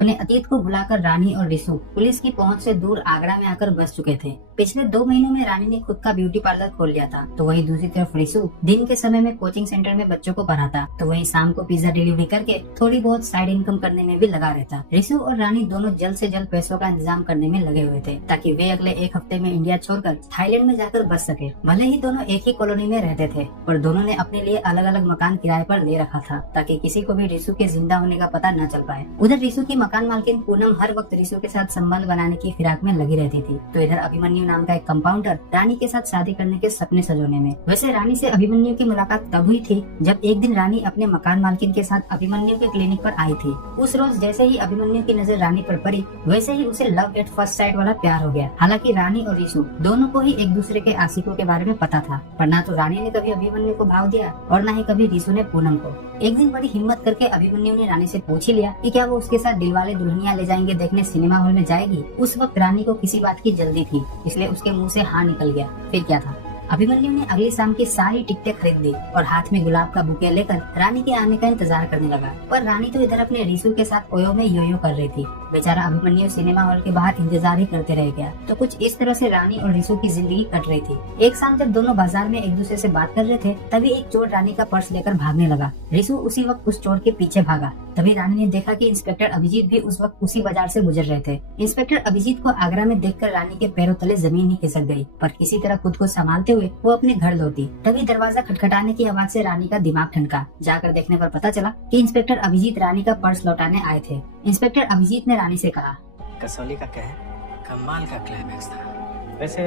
अपने अतीत को भुलाकर रानी और रिशु पुलिस की पहुंच से दूर आगरा में आकर बस चुके थे। पिछले 2 महीनों में रानी ने खुद का ब्यूटी पार्लर खोल लिया था, तो वही दूसरी तरफ रिशु दिन के समय में कोचिंग सेंटर में बच्चों को पढ़ाता, तो वही शाम को पिज्जा डिलीवरी करके थोड़ी बहुत साइड इनकम करने में भी लगा रहता। रिशु और रानी दोनों जल्द से जल्द पैसों का इंतजाम करने में लगे हुए थे, ताकि वे अगले 1 हफ्ते में इंडिया छोड़कर थाईलैंड में जाकर बस सके। भले ही दोनों एक ही कॉलोनी में रहते थे, पर दोनों ने अपने लिए अलग अलग मकान किराए पर ले रखा था, ताकि किसी को भी रिशु के जिंदा होने का पता न चल पाए। उधर रिशु की मकान मालकिन पूनम हर वक्त रिशु के साथ संबंध बनाने की फिराक में लगी रहती थी, तो इधर अभिमन्यु नाम का एक कंपाउंडर रानी के साथ शादी करने के सपने सजोने में। वैसे रानी से अभिमन्यु की मुलाकात तब हुई थी जब एक दिन रानी अपने मकान मालकिन के साथ अभिमन्यु के क्लिनिक पर आई थी। उस रोज जैसे ही अभिमन्यु की नजर रानी पर पड़ी, वैसे ही उसे लव एट फर्स्ट साइट वाला प्यार हो गया। हालांकि रानी और रिशु दोनों को ही एक दूसरे के आशिकों के बारे में पता था, पर ना तो रानी ने कभी अभिमन्यु को भाव दिया और न ही कभी रिशु ने पूनम को। एक दिन बड़ी हिम्मत करके अभिमन्यु ने रानी से पूछ ही लिया कि क्या वो उसके साथ दिलवाले दुल्हनिया ले जाएंगे देखने सिनेमा हॉल में जाएगी। उस वक्त रानी को किसी बात की जल्दी थी, इसलिए उसके मुंह से हाँ निकल गया। फिर क्या था, अभिमन्यु ने अगली शाम की सारी टिकटें खरीद ली और हाथ में गुलाब का बुके लेकर रानी के आने का इंतजार करने लगा। पर रानी तो इधर अपने रिशु के साथ ओयो में योयो कर रही थी। बेचारा अभिमन्यु सिनेमा हॉल के बाहर इंतजार ही करते रह गया। तो कुछ इस तरह से रानी और रिशु की जिंदगी कट रही थी। एक शाम जब दोनों बाजार में एक दूसरे से बात कर रहे थे, तभी एक चोर रानी का पर्स लेकर भागने लगा। रिशु उसी वक्त उस चोर के पीछे भागा। तभी रानी ने देखा कि इंस्पेक्टर अभिजीत भी उस वक्त उसी बाजार से गुजर रहे थे। इंस्पेक्टर अभिजीत को आगरा में देखकर रानी के पैरों तले जमीन ही खिसक गई, पर किसी तरह खुद को संभालते हुए वो अपने घर लौटी। तभी दरवाजा खटखटाने की आवाज से रानी का दिमाग ठनका। जाकर देखने पर पता चला कि इंस्पेक्टर अभिजीत रानी का पर्स लौटाने आए थे। इंस्पेक्टर अभिजीत ने रानी से कहा, कसौली का कहर कमाल का क्लाइमैक्स था। वैसे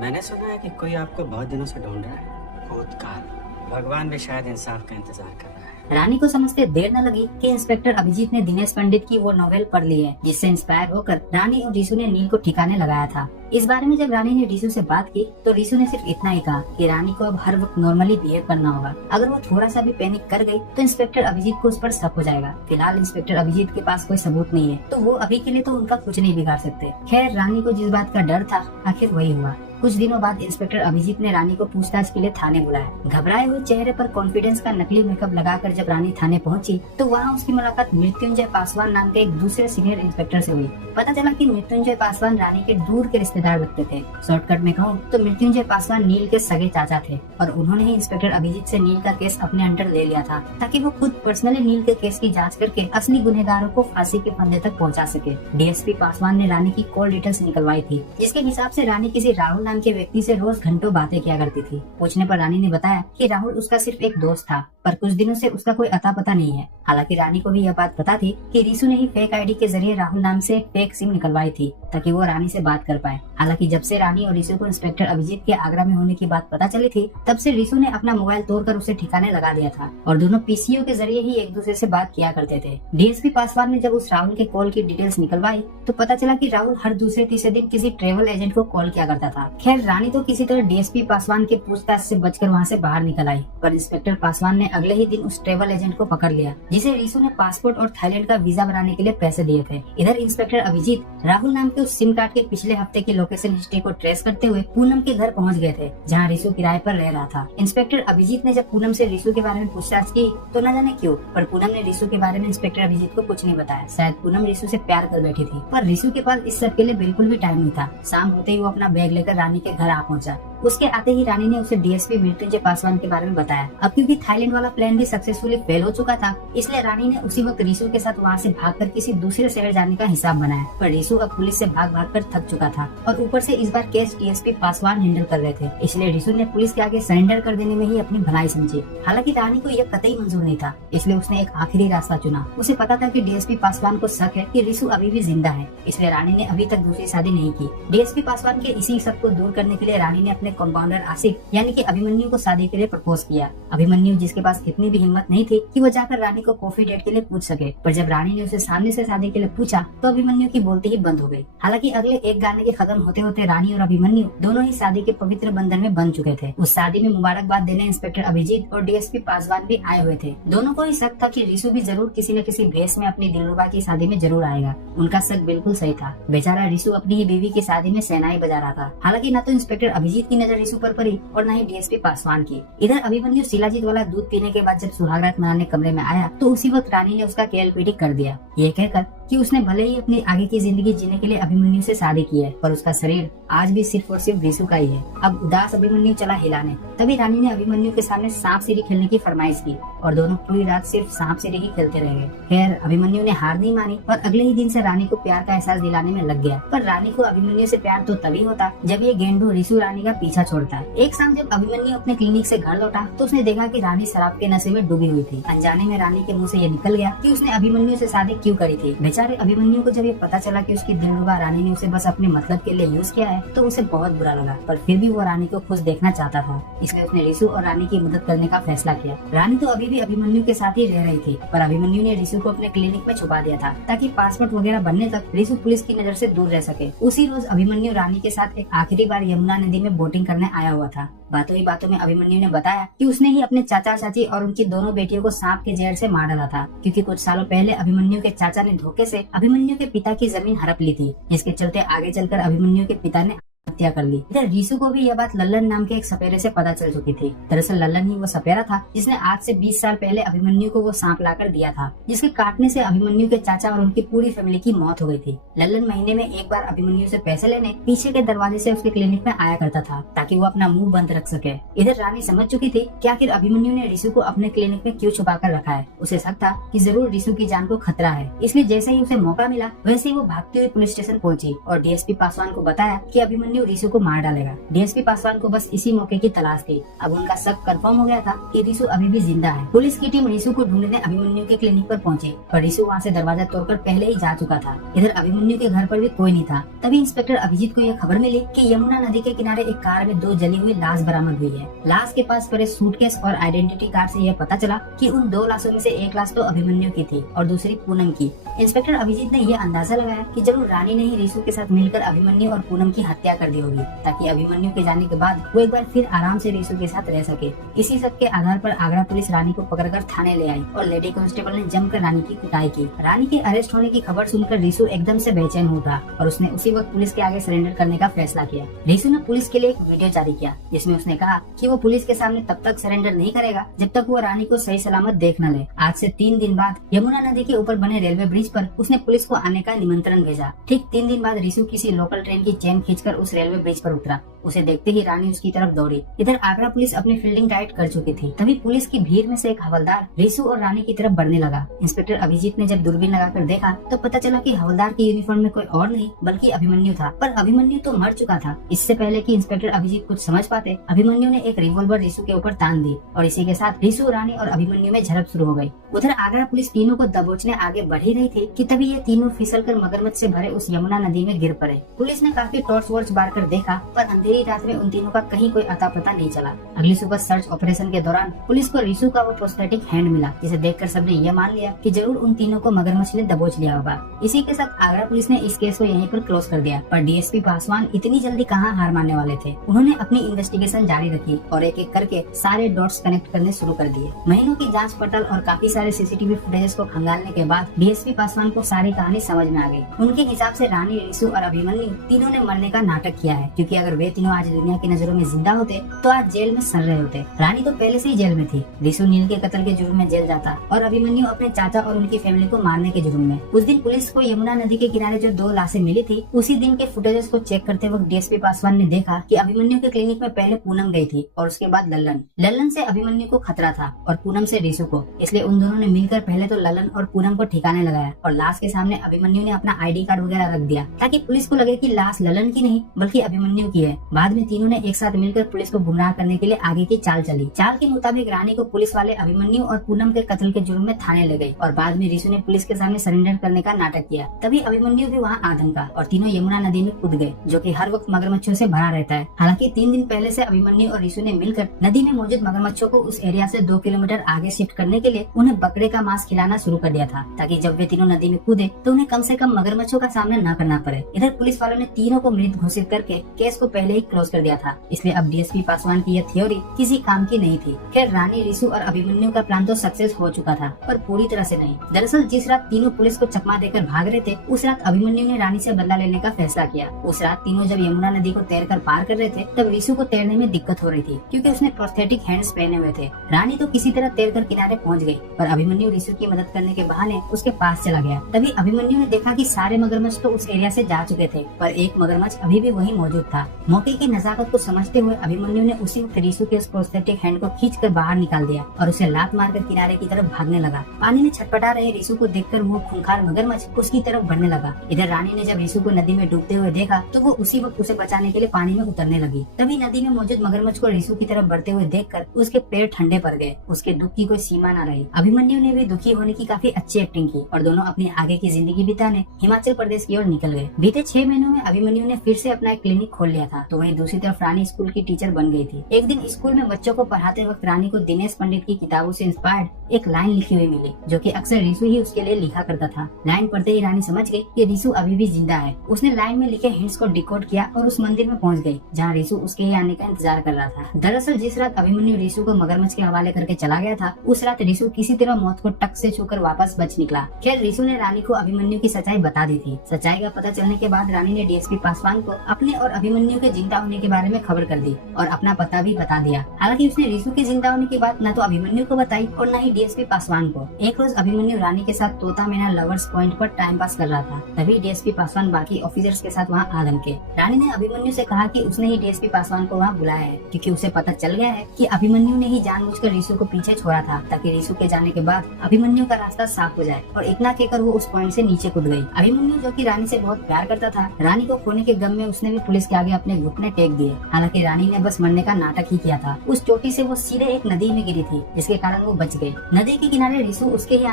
मैंने सुना है कि कोई आपको बहुत दिनों से ढूंढ रहा है। भूतकाल भगवान भी शायद इंसाफ का इंतजार कर रहा है। रानी को समझते देर न लगी कि इंस्पेक्टर अभिजीत ने दिनेश पंडित की वो नोवेल पढ़ ली है, जिससे इंस्पायर होकर रानी और रिशु ने नील को ठिकाने लगाया था। इस बारे में जब रानी ने रिशु से बात की, तो रिशु ने सिर्फ इतना ही कहा कि रानी को अब हर वक्त नॉर्मली बिहेव करना होगा। अगर वो थोड़ा सा भी पैनिक कर गई तो इंस्पेक्टर अभिजीत को उस पर शक हो जाएगा। फिलहाल इंस्पेक्टर अभिजीत के पास कोई सबूत नहीं है, तो वो अभी के लिए तो उनका कुछ नहीं बिगाड़ सकते। खैर, रानी को जिस बात का डर था आखिर वही हुआ। कुछ दिनों बाद इंस्पेक्टर अभिजीत ने रानी को पूछताछ के लिए थाने बुलाया। घबराए हुए चेहरे पर कॉन्फिडेंस का नकली मेकअप लगाकर जब रानी थाने पहुंची, तो वहां उसकी मुलाकात मृत्युंजय पासवान नाम के एक दूसरे सीनियर इंस्पेक्टर से हुई। पता चला कि मृत्युंजय पासवान रानी के दूर के रिश्तेदार लगते थे। शॉर्टकट में कहूँ तो मृत्युंजय पासवान नील के सगे चाचा थे, और उन्होंने ही इंस्पेक्टर अभिजीत से नील का केस अपने अंडर ले लिया था, ताकि वो खुद पर्सनली नील के केस की जाँच करके असली गुनहगारों को फांसी के फंदे तक पहुँचा सके। डीएसपी पासवान ने रानी की कॉल डिटेल्स निकलवाई थी, जिसके हिसाब से रानी किसी राहुल नाम के व्यक्ति से रोज घंटों बातें किया करती थी। पूछने पर रानी ने बताया कि राहुल उसका सिर्फ एक दोस्त था, पर कुछ दिनों से उसका कोई अता पता नहीं है। हालांकि रानी को भी यह बात पता थी कि रिशु ने ही फेक आईडी के जरिए राहुल नाम से एक फेक सिम निकलवाई थी, ताकि वो रानी से बात कर पाए। हालांकि जब से रानी और रिशु को इंस्पेक्टर अभिजीत के आगरा में होने की बात पता चली थी, तब से रिशु ने अपना मोबाइल तोड़कर उसे ठिकाने लगा दिया था, और दोनों पीसीओ के जरिए ही एक दूसरे से बात किया करते थे। डीएसपी पासवान ने जब उस राहुल के कॉल की डिटेल्स निकलवाई, तो पता चला कि राहुल हर दूसरे तीसरे दिन किसी ट्रेवल एजेंट को कॉल किया करता था। खैर, रानी तो किसी तरह डीएसपी पासवान के पूछताछ से बचकर वहाँ से बाहर निकल आई, पर इंस्पेक्टर पासवान ने अगले ही दिन उस ट्रेवल एजेंट को पकड़ लिया, जिसे रिशु ने पासपोर्ट और थाईलैंड का वीजा बनाने के लिए पैसे दिए थे। इधर इंस्पेक्टर अभिजीत राहुल नाम के उस सिम कार्ड के पिछले हफ्ते की लोकेशन हिस्ट्री को ट्रेस करते हुए पूनम के घर पहुंच गए थे, जहां रिशु किराए पर रह रहा था। इंस्पेक्टर अभिजीत ने जब पूनम से रिशु के बारे में पूछताछ की, तो न जाने क्यों, पर पूनम ने रिशु के बारे में इंस्पेक्टर अभिजीत को कुछ नहीं बताया। शायद पूनम रिशु से प्यार कर बैठी थी, पर रिशु के पास इस सब के लिए बिल्कुल भी टाइम नहीं था। शाम होते ही वो अपना बैग लेकर रानी के घर आ पहुंचा। उसके आते ही रानी ने उसे डीएसपी मृत्युंजय पासवान के बारे में बताया। अब क्योंकि थाईलैंड वाला प्लान भी सक्सेसफुली फेल हो चुका था, इसलिए रानी ने उसी वक्त रिशु के साथ वहाँ से भागकर किसी दूसरे शहर जाने का हिसाब बनाया। पर रिशु अब पुलिस से भाग भाग कर थक चुका था, और ऊपर से इस बार केस डीएसपी पासवान हैंडल कर रहे थे, इसलिए रिशु ने पुलिस के आगे सरेंडर कर देने में ही अपनी भलाई समझी। हालांकि रानी को यह कतई मंजूर नहीं था, इसलिए उसने एक आखिरी रास्ता चुना। उसे पता था कि डीएसपी पासवान को शक है कि रिशु अभी भी जिंदा है, इसलिए रानी ने अभी तक दूसरी शादी नहीं की। डीएसपी पासवान के इसी शक को दूर करने के लिए रानी ने अपने कंपाउंडर आसिफ यानी कि अभिमन्यु को शादी के लिए प्रपोज किया। अभिमन्यु, जिसके पास इतनी भी हिम्मत नहीं थी कि वो जाकर रानी को कॉफी डेट के लिए पूछ सके, पर जब रानी ने उसे सामने से शादी के लिए पूछा, तो अभिमन्यु की बोलती ही बंद हो गई। हालांकि अगले एक गाने के खत्म होते होते रानी और अभिमन्यु दोनों ही शादी के पवित्र बंधन में बंध चुके थे। उस शादी में मुबारकबाद देने इंस्पेक्टर अभिजीत और डीएसपी पासवान भी आए हुए थे। दोनों को ही शक था कि रिशु भी जरूर किसी न किसी भेष में अपनी दिलरुबा की शादी में जरूर आएगा। उनका शक बिल्कुल सही था। बेचारा रिशु अपनी ही बीवी की शादी में शहनाई बजा रहा था। हालांकि न तो इंस्पेक्टर अभिजीत की नजर रिशु पर पड़ी और न ही डीएसपी पासवान की। इधर अभिमन्यु शिलाजीत वाला दूध पीने के बाद जब सुहागरात मनाने कमरे में आया, तो उसी वक्त रानी ने उसका केएलपीडी कर दिया, ये कहकर कि उसने भले ही अपनी आगे की जिंदगी जीने के लिए अभिमन्यु से शादी की है, पर उसका शरीर आज भी सिर्फ और सिर्फ रिसु का ही है। अब उदास अभिमन्यु चला हिलाने। तभी रानी ने अभिमन्यु के सामने सांप सीढ़ी खेलने की फरमाइश की और दोनों पूरी रात सिर्फ सांप सीढ़ी ही खेलते रह गए। खैर अभिमन्यु ने हार नहीं मानी और अगले ही दिन से रानी को प्यार का एहसास दिलाने में लग गया। पर रानी को अभिमन्यु से प्यार तो तभी होता जब ये गेंडू रिसु रानी का पीछा छोड़ता। एक शाम जब अभिमन्यु अपने क्लिनिक से घर लौटा तो उसने देखा कि रानी शराब के नशे में डूबी हुई थी। अनजाने में रानी के मुंह से ये निकल गया कि उसने अभिमन्यु से शादी क्यों करी थी। बेचारे अभिमन्यु को जब ये पता चला कि उसकी दिलरुबा रानी ने उसे बस अपने मतलब के लिए यूज किया है तो उसे बहुत बुरा लगा, पर फिर भी वो रानी को खुश देखना चाहता था। इसलिए उसने रिसु और रानी की मदद करने का फैसला किया। रानी तो अभी भी अभिमन्यु के साथ ही रह रही थी, पर अभिमन्यु ने रिसु को अपने क्लिनिक में छुपा दिया था ताकि पासपोर्ट वगैरह बनने तक रिसु पुलिस की नजर से दूर रह सके। उसी रोज अभिमन्यु रानी के साथ एक आखिरी बार यमुना नदी में बोटिंग करने आया हुआ था। बातों ही बातों में अभिमन्यु ने बताया कि उसने ही अपने चाचा चाची और उनकी दोनों बेटियों को सांप के जहर से मार डाला था, क्योंकि कुछ सालों पहले अभिमन्यु के चाचा ने धोखे से अभिमन्यु के पिता की जमीन हड़प ली थी, जिसके चलते आगे चलकर अभिमन्यु के पिता ने हत्या कर ली। इधर रिसु को भी यह बात लल्लन नाम के एक सपेरे से पता चल चुकी थी। दरअसल लल्लन ही वो सपेरा था जिसने आज से 20 साल पहले अभिमन्यु को वो सांप लाकर दिया था, जिसके काटने से अभिमन्यु के चाचा और उनकी पूरी फैमिली की मौत हो गई थी। लल्लन महीने में एक बार अभिमन्यु से पैसे लेने पीछे के दरवाजे से उसके क्लिनिक में आया करता था ताकि वो अपना मुंह बंद रख सके। इधर रानी समझ चुकी थी कि आखिर अभिमन्यु ने रिसु को अपने क्लिनिक में क्यों छुपा कर रखा है। उसे शक था कि जरूर रिसु की जान को खतरा है, इसलिए जैसे ही उसे मौका मिला वैसे ही वो भागती हुई पुलिस स्टेशन पहुंची और डीएसपी पासवान को बताया कि अभिमन्यु रिसु को मार डालेगा। डीएसपी पासवान को बस इसी मौके की तलाश थी। अब उनका शक कंफर्म हो गया था कि रिसु अभी भी जिंदा है। पुलिस की टीम रिसु को ढूंढने अभिमन्यु के क्लिनिक पर पहुंची, पर रिसु वहां से दरवाजा तोड़कर पहले ही जा चुका था। इधर अभिमन्यु के घर पर भी कोई नहीं था। तभी इंस्पेक्टर अभिजीत को यह खबर मिली कि यमुना नदी के किनारे एक कार में 2 जली हुई लाश बरामद हुई है। लाश के पास पड़े सूटकेस और आइडेंटिटी कार्ड से यह पता चला कि उन 2 लाशों में से एक लाश तो अभिमन्यु की थी और दूसरी पूनम की। इंस्पेक्टर अभिजीत ने यह अंदाजा लगाया कि जरूर रानी ने ही रिसु के साथ मिलकर अभिमन्यु और पूनम की हत्या कर दी होगी, ताकि अभिमन्यु के जाने के बाद वो एक बार फिर आराम से रिसु के साथ रह सके। इसी सब के आधार पर आगरा पुलिस रानी को पकड़कर थाने ले आई और लेडी कांस्टेबल ने जमकर रानी की कुटाई की। रानी के अरेस्ट होने की खबर सुनकर रिसु एकदम से बेचैन उठा और उसने उसी वक्त पुलिस के आगे सरेंडर करने का फैसला किया। रिसु ने पुलिस के लिए एक वीडियो जारी किया जिसमें उसने कहा कि वो पुलिस के सामने तब तक सरेंडर नहीं करेगा जब तक वो रानी को सही सलामत देख न ले। आज से 3 दिन बाद यमुना नदी के ऊपर बने रेलवे ब्रिज पर उसने पुलिस को आने का निमंत्रण भेजा। ठीक 3 दिन बाद रिसु किसी लोकल ट्रेन की चेन खींचकर उस रेलवे ब्रिज पर उतरा। उसे देखते ही रानी उसकी तरफ दौड़ी। इधर आगरा पुलिस अपनी फील्डिंग टाइट कर चुकी थी। तभी पुलिस की भीड़ में से एक हवलदार रिसु और रानी की तरफ बढ़ने लगा। इंस्पेक्टर अभिजीत ने जब दूरबीन लगाकर देखा तो पता चला कि हवलदार की यूनिफॉर्म में कोई और नहीं बल्कि अभिमन्यु था। पर अभिमन्यु तो मर चुका था। इससे पहले कि इंस्पेक्टर अभिजीत कुछ समझ पाते, अभिमन्यु ने एक रिवॉल्वर रिसु के ऊपर तान दी और इसी के साथ रिसु, रानी और अभिमन्यु में झड़प शुरू हो गई। उधर आगरा पुलिस तीनों को दबोचने आगे बढ़ ही रही थी कि तभी ये तीनों फिसलकर मगरमच्छ से भरे उस यमुना नदी में गिर पड़े। पुलिस ने काफी टॉर्च वॉर्च बार कर देखा, पर अंधेरी रात में उन तीनों का कहीं कोई अता पता नहीं चला। अगली सुबह सर्च ऑपरेशन के दौरान पुलिस को रिसु का वो प्रोस्थेटिक हैंड मिला, जिसे देखकर सबने ये मान लिया कि जरूर उन तीनों को मगरमच्छ ने दबोच लिया होगा। इसी के साथ आगरा पुलिस ने इस केस को यहीं पर क्लोज कर दिया। पर डीएसपी पासवान इतनी जल्दी कहाँ हार मानने वाले थे। उन्होंने अपनी इन्वेस्टिगेशन जारी रखी और एक एक करके सारे डॉट्स कनेक्ट करने शुरू कर दिए। महीनों की जांच पड़ताल और काफी सारे सीसीटीवी फुटेजेस को खंगालने के बाद डीएसपी पासवान को सारी कहानी समझ में आ गई। उनके हिसाब से रानी, रिसु और अभिमन्यु तीनों ने मरने का नाटक किया है, क्योंकि अगर वे तीनों आज दुनिया की नजरों में जिंदा होते तो आज जेल में सड़ रहे होते। रानी तो पहले से ही जेल में थी। रिसु नील के कत्ल के जुर्म में जेल जाता और अभिमन्यु अपने चाचा और उनकी फैमिली को मारने के जुर्म में। उस दिन पुलिस को यमुना नदी के किनारे जो 2 लाशें मिली थी, उसी दिन के फुटेजेस को चेक करते वक्त डीएसपी पासवान ने देखा कि अभिमन्यु के क्लिनिक में पहले पूनम गई थी और उसके बाद लल्लन से अभिमन्यु को खतरा था और पूनम से रिसु को। इसलिए उन दोनों ने मिलकर पहले तो लल्लन और पूनम को ठिकाने लगाया और लाश के सामने अभिमन्यु ने अपना आईडी कार्ड वगैरह रख दिया ताकि पुलिस को लगे कि लाश लल्लन की नहीं बल्कि अभिमन्यु की है। बाद में तीनों ने एक साथ मिलकर पुलिस को गुमराह करने के लिए आगे की चाल चली। चाल के मुताबिक रानी को पुलिस वाले अभिमन्यु और पूनम के कत्ल के जुर्म में थाने ले गई और बाद में रिसु ने पुलिस के सामने सरेंडर करने का नाटक किया। तभी अभिमन्यु भी वहाँ आ धमका और तीनों यमुना नदी में कूद गए, जो कि हर वक्त मगरमच्छों से भरा रहता है। हालांकि 3 दिन पहले से अभिमन्यु और रिसु ने मिलकर नदी में मौजूद मगरमच्छों को उस एरिया से 2 किलोमीटर आगे शिफ्ट करने के लिए उन्हें बकरे का मांस खिलाना शुरू कर दिया था, ताकि जब वे तीनों नदी में कूदे तो उन्हें कम से कम मगरमच्छों का सामना न करना पड़े। इधर पुलिस वालों ने तीनों को मृत घोषित करके केस को पहले ही ही क्लोज कर दिया था, इसलिए अब डीएसपी पासवान की यह थ्योरी किसी काम की नहीं थी। खैर रानी, रिसु और अभिमन्यु का प्लान तो सक्सेस हो चुका था, पर पूरी तरह से नहीं। दरअसल जिस रात तीनों पुलिस को चकमा देकर भाग रहे थे, उस रात अभिमन्यु ने रानी से बदला लेने का फैसला किया। उस रात तीनों जब यमुना नदी को तैरकर पार कर रहे थे, तब रिसु को तैरने में दिक्कत हो रही थी, क्योंकि उसने प्रोस्थेटिक हैंड्स पहने हुए थे। रानी तो किसी तरह तैरकर किनारे पहुंच गई, पर अभिमन्यु रिसु की मदद करने के बहाने उसके पास चला गया। तभी अभिमन्यु ने देखा कि सारे मगरमच्छ तो उस एरिया से जा चुके थे, पर एक मगरमच्छ अभी भी वहीं मौजूद था। मौके की नजाकत को समझते हुए अभिमन्यु ने उसी वक्त रिसु के उस प्रोस्थेटिक हैंड को खींचकर बाहर निकाल दिया और उसे लात मारकर किनारे की तरफ भागने लगा। पानी में छटपटा रहे रिसु को देखकर वो खूंखार मगरमच्छ उसकी तरफ बढ़ने लगा। इधर रानी ने जब रिसु को नदी में डूबते हुए देखा तो वो उसी वक्त उसे बचाने के लिए पानी में उतरने लगी। तभी नदी में मौजूद मगरमच्छ को रिसु की तरफ बढ़ते हुए देखकर उसके पैर ठंडे पड़ गए। उसके दुख की कोई सीमा न रही। अभिमन्यु ने भी दुखी होने की काफी अच्छी एक्टिंग की और दोनों अपनी आगे की जिंदगी बिताने हिमाचल प्रदेश की ओर निकल गए। बीते 6 महीनों में अभिमन्यु ने फिर से अपना एक क्लिनिक खोल लिया था, तो वहीं दूसरी तरफ रानी स्कूल की टीचर बन गई थी। एक दिन स्कूल में बच्चों को पढ़ाते वक्त रानी को दिनेश पंडित की किताबों से इंस्पायर्ड एक लाइन लिखी हुई मिली, जो कि अक्सर रिसु ही उसके लिए लिखा करता था। लाइन पढ़ते ही रानी समझ गई कि रिसु अभी भी जिंदा है। उसने लाइन में लिखे हिंट्स को डिकोड किया और उस मंदिर में पहुंच गई, जहां रिसु उसके ही आने का इंतजार कर रहा था। दरअसल जिस रात अभिमन्यु रिसु को मगरमच्छ के हवाले करके चला गया था, उस रात रिसु किसी तरह मौत को टक से छूकर वापस बच निकला। खैर रिसु ने रानी को अभिमन्यु की सच्चाई बता दी थी। सच्चाई का पता चलने के बाद रानी ने डीएसपी पासवान को अपने और अभिमन्यु के जिंदा होने के बारे में खबर कर दी और अपना पता भी बता दिया। हालांकि उसने रिसु के जिंदा होने की बात न तो अभिमन्यु को बताई और न ही डीएसपी पासवान को। एक रोज अभिमन्यु रानी के साथ तोता मैना लवर्स पॉइंट पर टाइम पास कर रहा था, तभी डीएसपी पासवान बाकी ऑफिसर्स के साथ वहाँ आ धमके। रानी ने अभिमन्यु से कहा कि उसने ही डीएसपी पासवान को वहाँ बुलाया है, क्योंकि उसे पता चल गया है कि अभिमन्यु ने ही जानबूझकर रिसु को पीछे छोड़ा था, ताकि रिसु के जाने के बाद अभिमन्यु का रास्ता साफ हो जाए। और इतना कहकर वो उस पॉइंट से नीचे कूद गई। अभिमन्यु, जो कि रानी से बहुत प्यार करता था, रानी को खोने के गम में उसने भी पुलिस के आगे अपने घुटने टेक दिए। हालांकि रानी ने बस मरने का नाटक ही किया था। उस चोटी से वो सीधे एक नदी में गिरी थी, जिसके कारण वो बच गई। नदी के किनारे रिसु उसके ही